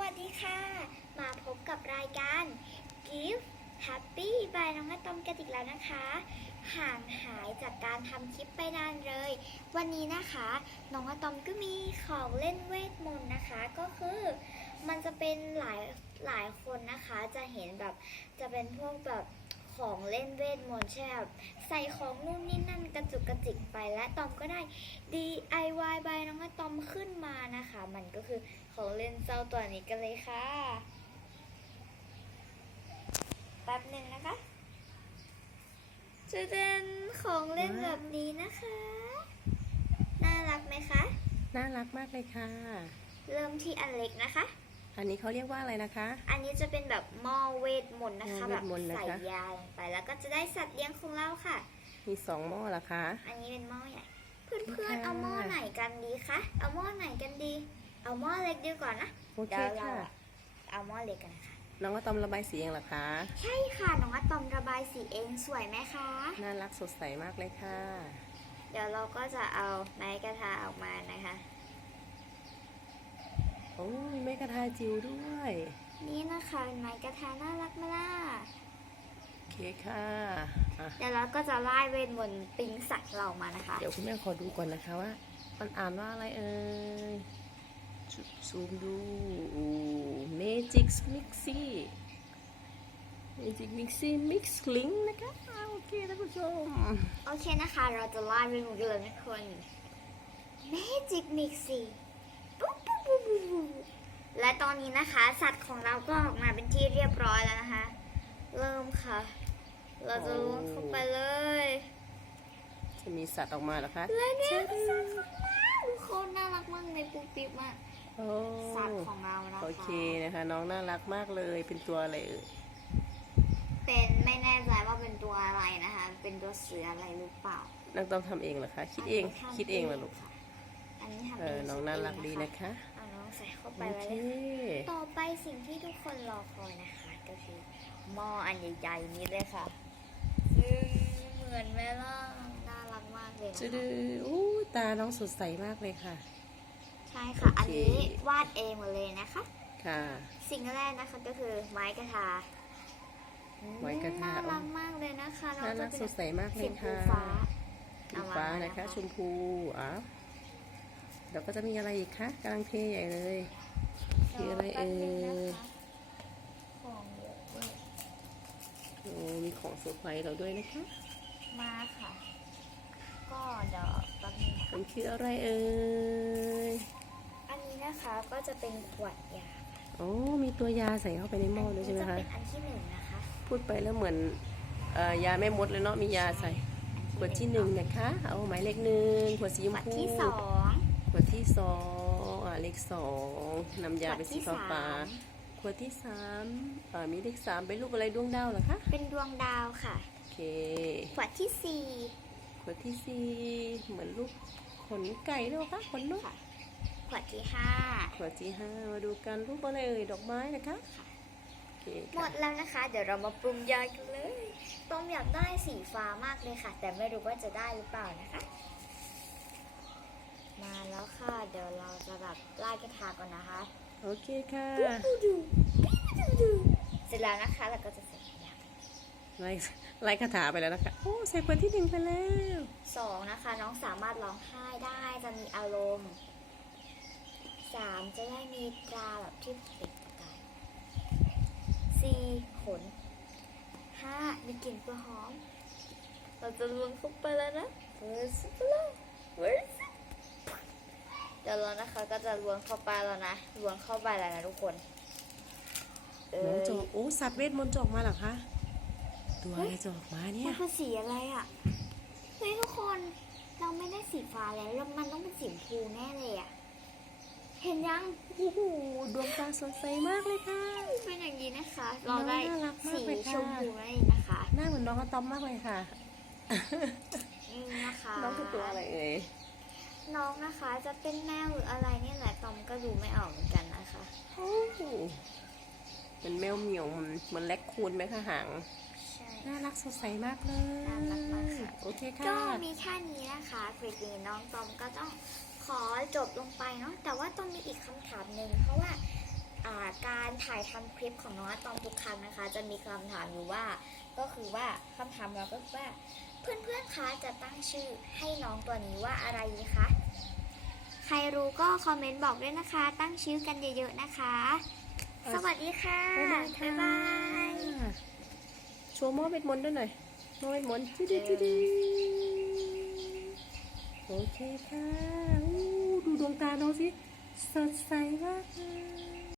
วัสดีค่ะ มาพบกับรายการ Give Happy by น้องอะตอมกันอีกแล้วนะคะ ห่างหายจากการทำคลิปไปนานเลย วันนี้นะคะ น้องอะตอมก็มีของเล่นเวทมนต์นะคะ ก็คือมันจะเป็นหลายหลายคนนะคะ จะเห็นแบบจะเป็นพวกแบบ ของเล่นเวทมนต์ใช่ไหมแบบใส่ของนู่นนี่นั่นกระจุกกระจิกไปและตอมก็ได้ DIY by น้องอะตอมขึ้นมานะคะ มันก็คือของเล่นเจ้าตัวนี้กันเลยค่ะแป๊บหนึ่งนะคะจะเป็นของเล่นแบบนี้นะคะ น่ารักไหมคะ น่ารักมากเลยค่ะ เริ่มที่อันเล็กนะคะ อันนี้เขาเรียกว่าอะไรนะคะ อันนี้จะเป็นแบบหม้อเวทมนต์นะคะหม้อเวแบบทมนต์นะคะใส่ยาลงไป แล้วก็จะได้สัตว์เลี้ยงของเราค่ะ มีสองหม้อเหรอคะ อันนี้เป็นหม้อใหญ่ เพื่อนค่ะๆเอาหม้อไหนกันดีคะ เอาหม้อไหนกันดี เอาหม้อเล็กดีกว่านะโอเคเดี๋ยวเราค่ะเอาหม้อเล็กกันนะคะน้องก็ตอมระบายสีเองเหรอคะ ใช่ค่ะ น้องอะตอมระบายสีเองสวยไหมคะ น่ารักสดใสมากเลยค่ะ เดี๋ยวเราก็จะเอาไม้กระทาออกมานะคะ โอ้มีแม่กระทาจิ๋วด้วย นี่นะคะเป็นไม้กระทาน่ารักไหมล่ะโอเคค่ะอะ เดี๋ยวเราก็จะไล่เวทมนต์ปิงสัตว์เรามานะคะเดี๋ยวคุณแม่ขอดูก่อนนะคะว่า มันอ่านว่าอะไรเอ่ยซูซูมดูโอ้ Magic Mixie Magic Mixie Mix Link นะคะอ่าโอเคท่านผู้ชมโอเคนะคะ เราจะไล่เวทมนต์กันเลยนะคน Magic Mixie ปุ๊บปุ๊บปุ๊บปุ๊บปุ๊บ และตอนนี้นะคะ สัตว์ของเราก็ออกมาเป็นที่เรียบร้อยแล้วนะคะ เริ่มค่ะ เราจะล้วงเข้าไปเลย จะมีสัตว์ออกมาเหรอคะและเนี่ยคือสัตว์ของเราทุกคนน่ารักมากในปุ๊บปิ๊บมากโอ้สัตว์ของเรานะคะโอเคนะคะ น้องน่ารักมากเลยเป็นตัวอะไรเอ่ยเป็นไม่แน่ใจว่าเป็นตัวอะไรนะคะ เป็นตัวเสืออะไรหรือเปล่าน้องต้องทำเองเหรอคะ คิดเองทำคิดเองเหรอลูกค่ะอันนี้ทำเอเอองน้องน่ารักดีนะคะ เอาน้องใส่เข้าไปโอไว้เคเลยต่อไปสิ่งที่ทุกคนรอคอยนะคะก็คือหม้ออันใหญ่ๆนี้เลยค่ะซึ่งเหมือนแม่ล่าน่ารักมากเลยนะจะคะดูอู้ตาน้องสดใสมากเลยค่ะ ใช่ค่ะ โอเค อันนี้วาดเองหมดเลยนะคะ ค่ะ สิ่งแรกนะคะก็คือไม้กระทาไม้กระทาน่ารักมากเลยนะคะน้องน่ารัจะกเป็นสดใสมากเลสียชมพูค่ะฟ้าสีฟ้านะคะ ชมพูอ้าว เดี๋ยวก็จะมีอะไรอีกคะกำลังเทใหญ่เลยคืออะไรเอ่ยของเยอะเว้ยโอ้มีของเซอร์ไพรส์เราด้วยนะคะ มาค่ะ ก็เดี๋ยวแป๊บนึงนะคะมันคืออะไรเอ่ยอันนี้นะคะก็จะเป็นขวดยาโอ้มีตัวยาใส่เข้าไปในหม้อด้วยใช่ไหมจะคะเป็นอันที่หนึ่งนะคะพูดไปแล้วเหมือนเอ่อยาแม่มดเลยเนาะมียาใส่ขวดที่หนึ่งนะคะ เอาหมายเลขหนึ่งขวดสีชขมวดพูที่สอง ขวดที่สองอ่าเลขสองนำยาขวดเป็นสีที่ฟ้าสาฟ้ามขวดที่สามอ่ามีเลขสามเป็นรูปอะไรดวงดาวเหรอคะเป็นดวงดาวค่ะ โอเค ขวดที่สี่ขวดที่สี่เหมือนรูปขนไก่ด้วยเหรอคะขนนกค่ะขวดที่ห้าขวดที่ห้ามาดูกันรูปอะไรเอ่ยดอกไม้นะคะค่ะโอเคหมค่ะดแล้วนะคะ เดี๋ยวเรามาปรุงยากันเลยต้มอยากได้สีฟ้ามากเลยค่ะ แต่ไม่รู้ว่าจะได้หรือเปล่านะคะ มาแล้วค่ะ เดี๋ยวเราจะแบบไล่กระทาก่อนนะคะ โอเคค่ะเสร็จแล้วนะคะเราก็จะใส่ยาไล่ไล่คาถาไปแล้วนะคะโอ้ใส่ขวดที่หนึ่งไปแล้วสองนะคะ น้องสามารถร้องไห้ได้จะมีอารมณ์สามจะได้มีตราแบบที่เปล่งประกายสี่ขนห้ามีกลิ่นตัวหอม เราจะลวงเข้าไปแล้วนะเฟิร์สไปเลยเฟิร์ส เดี๋ยวเรานะคะก็จะลวงเข้าไปแล้วนะลวงเข้าไปแล้วนะทุกคนเอน้องอจอกโอ้สัตว์เวทมนต์จอกมาเหรอคะ ตัวอะไรจอกมาเนี่มัยนคือสีอะไรอะเฮ้ยทุกคนเราไม่ได้สีฟ้าแล้วแล้วมันต้องเป็นสีชมพูแน่เลยอะเห็นยังโอ้โหดวงตาสดใสมากเลยค่ะ เป็นอย่างนี้นะคะ เราได้น่ารักมากสีเลยค่ะ ชมพูนั่นเองนะคะ หน้าเหมือนน้องอะตอมมากเลยค่ะนี่นะคะ น้องคือตัวอะไรเอ่ย น้องนะคะจะเป็นแมวหรืออะไรเนี่ยแหละตอมก็ดูไม่ออกเหมือนกันนะคะโอ้โหเป็นแมวเหมียวมันเหมือนแลคคูนไหมคะหาง ใช่ น่ารักสดใสมากเลยน่ารักมากค่ะ โอเคก็ค่ะมีแค่นี้นะคะคลิปนี้น้องตอมก็ต้องขอจบลงไปเนาะแต่ว่าต้องมีอีกคำถามหนึ่งเพราะว่าอ่าการถ่ายทำคลิปของน้องอะตอมทุกครั้งนะคะ จะมีคำถามอยู่ว่า ก็คือว่าคำถามเราก็คือว่า เพื่อนๆคะจะตั้งชื่อให้น้องตัวนี้ว่าอะไรดีคะ ใครรู้ก็คอมเมนต์บอกด้วยนะคะ ตั้งชื่อกันเยอะๆนะคะ สวัสดีค่ะ บ๊ายบายค่ะบ๊ายบายโชว์หม้อเวทมนต์ด้วยหน่อยหม้อเวทมนต์จุดจุดจุดโอเคค่ะอู้ดูดวงตาน้องสิ สดใสมากเลย